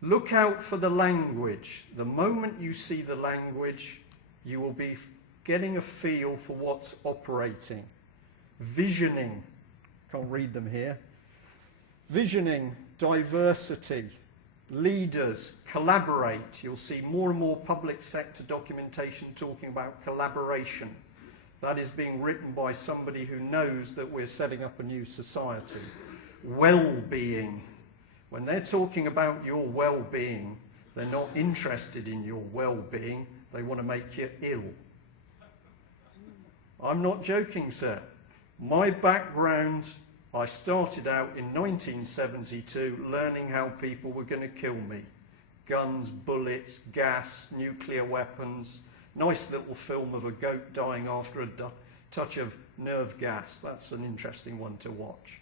Look out for the language. The moment you see the language, you will be getting a feel for what's operating. Visioning. Can't read them here. Visioning, diversity, leaders, collaborate. You'll see more and more public sector documentation talking about collaboration. That is being written by somebody who knows that we're setting up a new society. Well-being. When they're talking about your well-being, they're not interested in your well-being. They want to make you ill. I'm not joking, sir. My background, I started out in 1972 learning how people were going to kill me. Guns, bullets, gas, nuclear weapons. Nice little film of a goat dying after a touch of nerve gas. That's an interesting one to watch.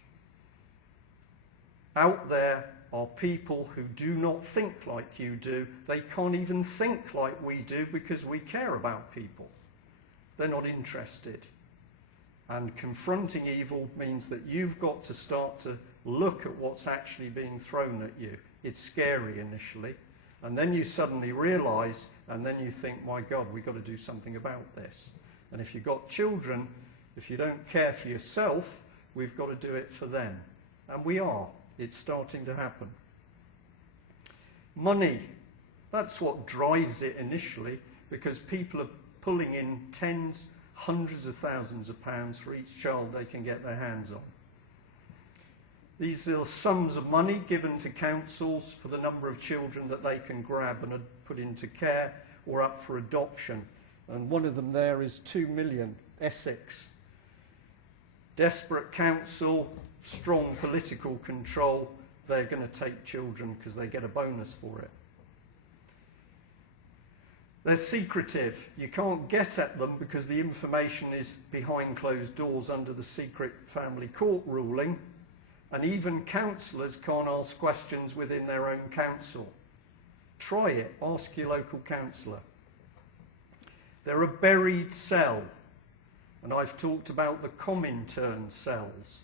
Out there are people who do not think like you do. They can't even think like we do because we care about people. They're not interested. And confronting evil means that you've got to start to look at what's actually being thrown at you. It's scary initially. And then you suddenly realize, and then you think, my God, we've got to do something about this. And if you've got children, if you don't care for yourself, we've got to do it for them. And we are. It's starting to happen. Money. That's what drives it initially, because people are pulling in tens, hundreds of thousands of pounds for each child they can get their hands on. These are sums of money given to councils for the number of children that they can grab and put into care or up for adoption. And one of them there is 2 million, Essex. Desperate council, strong political control, they're going to take children because they get a bonus for it. They're secretive. You can't get at them because the information is behind closed doors under the secret family court ruling. And even councillors can't ask questions within their own council. Try it. Ask your local councillor. They're a buried cell. And I've talked about the Comintern cells.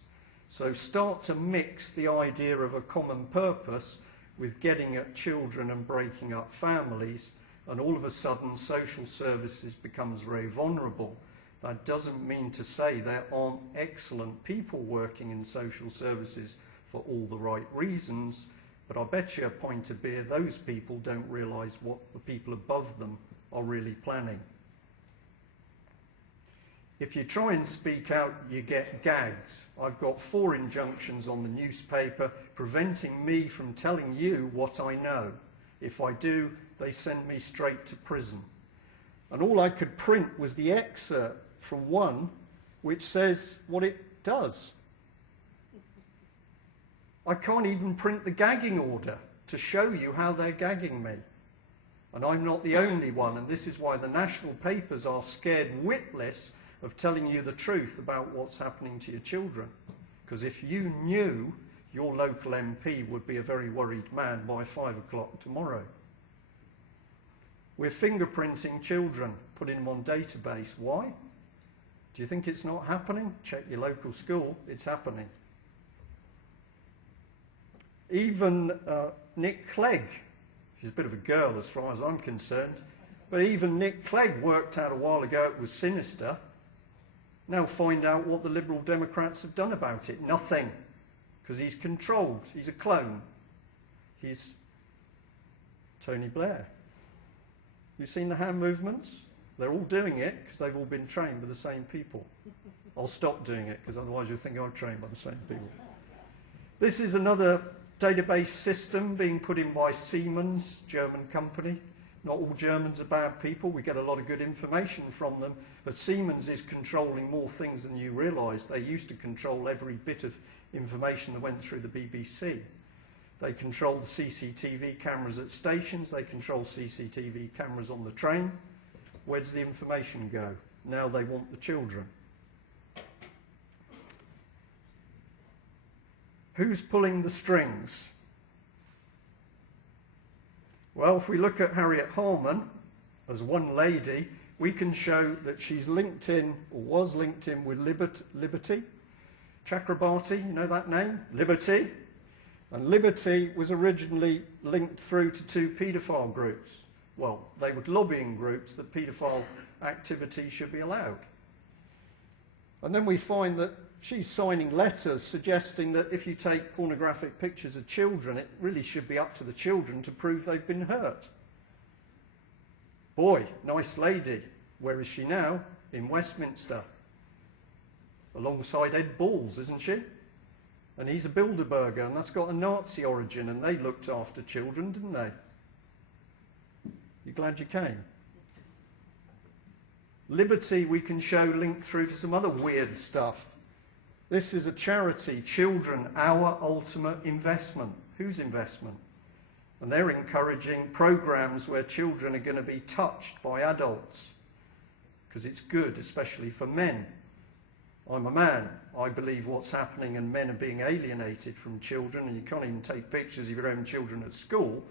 So start to mix the idea of a common purpose with getting at children and breaking up families. And all of a sudden, social services becomes very vulnerable. That doesn't mean to say there aren't excellent people working in social services for all the right reasons, but I bet you a pint of beer those people don't realise what the people above them are really planning. If you try and speak out, you get gagged. I've got 4 injunctions on the newspaper preventing me from telling you what I know. If I do, they send me straight to prison. And all I could print was the excerpt from one which says what it does. I can't even print the gagging order to show you how they're gagging me. And I'm not the only one, and this is why the national papers are scared witless of telling you the truth about what's happening to your children. Because if you knew, your local MP would be a very worried man by 5 o'clock tomorrow. We're fingerprinting children, putting them on database. Why? Do you think it's not happening? Check your local school, it's happening. Even Nick Clegg, she's a bit of a girl as far as I'm concerned, but even Nick Clegg worked out a while ago it was sinister. Now find out what the Liberal Democrats have done about it. Nothing, because he's controlled. He's a clone. He's Tony Blair. You've seen the hand movements? They're all doing it because they've all been trained by the same people. I'll stop doing it because otherwise you'll think I'm trained by the same people. This is another database system being put in by Siemens, German company. Not all Germans are bad people. We get a lot of good information from them. But Siemens is controlling more things than you realise. They used to control every bit of information that went through the BBC. They control the CCTV cameras at stations. They control CCTV cameras on the train. Where does the information go? Now they want the children. Who's pulling the strings? Well, if we look at Harriet Harman as one lady, we can show that she's linked in, or was linked in with Liberty. Chakrabarti, you know that name? Liberty. And Liberty was originally linked through to two paedophile groups. Well, they were lobbying groups that paedophile activity should be allowed. And then we find that she's signing letters suggesting that if you take pornographic pictures of children, it really should be up to the children to prove they've been hurt. Boy, nice lady. Where is she now? In Westminster. Alongside Ed Balls, isn't she? And he's a Bilderberger, and that's got a Nazi origin, and they looked after children, didn't they? You glad you came? Liberty we can show linked through to some other weird stuff. This is a charity, Children, Our Ultimate Investment. Whose investment? And they're encouraging programs where children are going to be touched by adults, because it's good, especially for men. I'm a man. I believe what's happening, and men are being alienated from children, and you can't even take pictures of your own children at school.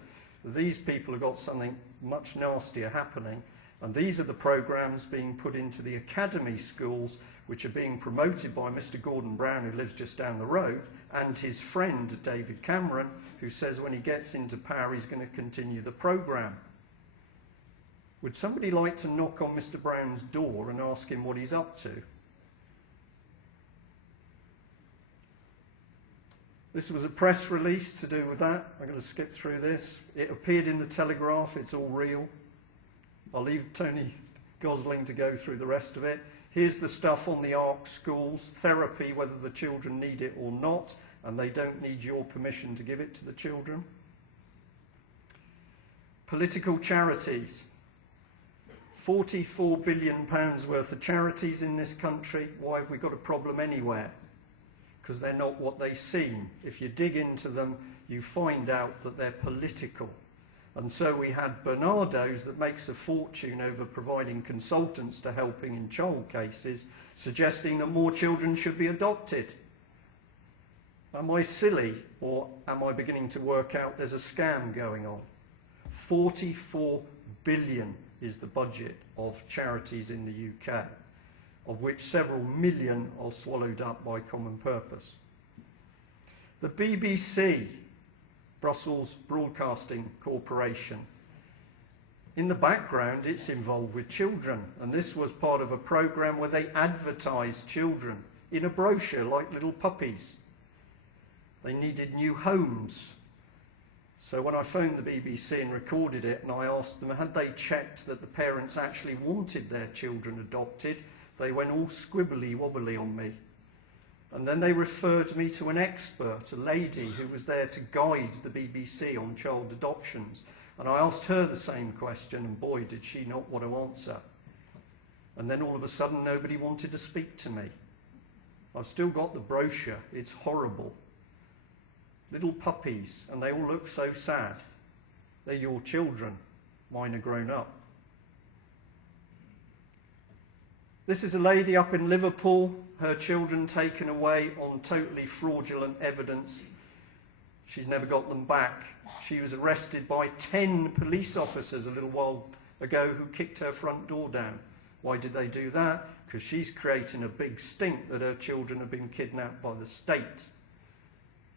These people have got something much nastier happening, and these are the programs being put into the academy schools, which are being promoted by Mr. Gordon Brown, who lives just down the road, and his friend David Cameron, who says when he gets into power he's going to continue the program. Would somebody like to knock on Mr. Brown's door and ask him what he's up to? This was a press release to do with that. I'm going to skip through this. It appeared in the Telegraph. It's all real. I'll leave Tony Gosling to go through the rest of it. Here's the stuff on the ARC schools. Therapy, whether the children need it or not, and they don't need your permission to give it to the children. Political charities. £44 billion worth of charities in this country. Why have we got a problem anywhere? Because they're not what they seem. If you dig into them, you find out that they're political. And so we had Bernardo's that makes a fortune over providing consultants to helping in child cases, suggesting that more children should be adopted. Am I silly, or am I beginning to work out there's a scam going on? 44 billion is the budget of charities in the UK, of which several million are swallowed up by common purpose. The BBC, Brussels Broadcasting Corporation, in the background it's involved with children, and this was part of a programme where they advertised children in a brochure like little puppies. They needed new homes. So when I phoned the BBC and recorded it, and I asked them had they checked that the parents actually wanted their children adopted, they went all squibbly wobbly on me. And then they referred me to an expert, a lady who was there to guide the BBC on child adoptions. And I asked her the same question, and boy, did she not want to answer. And then all of a sudden, nobody wanted to speak to me. I've still got the brochure. It's horrible. Little puppies, and they all look so sad. They're your children. Mine are grown up. This is a lady up in Liverpool, her children taken away on totally fraudulent evidence. She's never got them back. She was arrested by 10 police officers a little while ago who kicked her front door down. Why did they do that? Because she's creating a big stink that her children have been kidnapped by the state.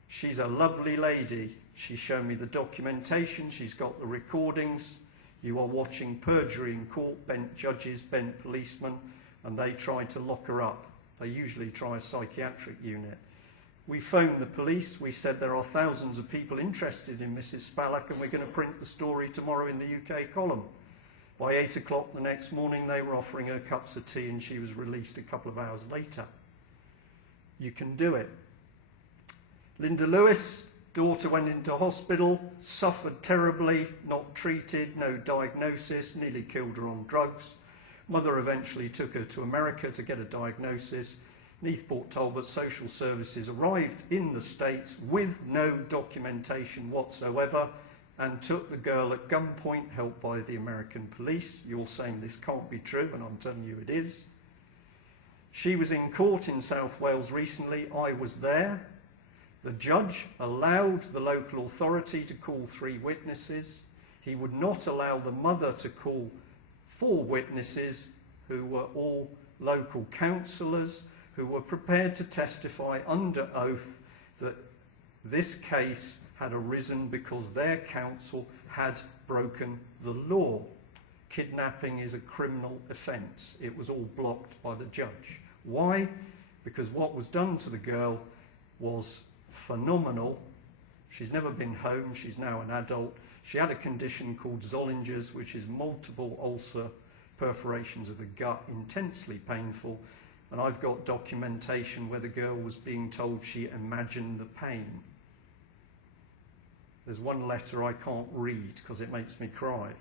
She's a lovely lady. She's shown me the documentation. She's got the recordings. You are watching perjury in court, bent judges, bent policemen, and they tried to lock her up. They usually try a psychiatric unit. We phoned the police. We said there are thousands of people interested in Mrs. Spalak, and we're going to print the story tomorrow in the UK column. By 8 o'clock the next morning, they were offering her cups of tea, and she was released a couple of hours later. You can do it. Linda Lewis, daughter went into hospital, suffered terribly, not treated, no diagnosis, nearly killed her on drugs. Mother eventually took her to America to get a diagnosis. Neathport Talbot Social Services arrived in the States with no documentation whatsoever and took the girl at gunpoint, helped by the American police. You're saying this can't be true, and I'm telling you it is. She was in court in South Wales recently. I was there. The judge allowed the local authority to call 3 witnesses. He would not allow the mother to call 4 witnesses who were all local councillors who were prepared to testify under oath that This case had arisen because their counsel had broken the law. Kidnapping is a criminal offence. It was all blocked by the judge. Why? Because what was done to the girl was phenomenal. She's never been home. She's now an adult. She had a condition called Zollinger's, which is multiple ulcer perforations of the gut, intensely painful. And I've got documentation where the girl was being told she imagined the pain. There's one letter I can't read because it makes me cry.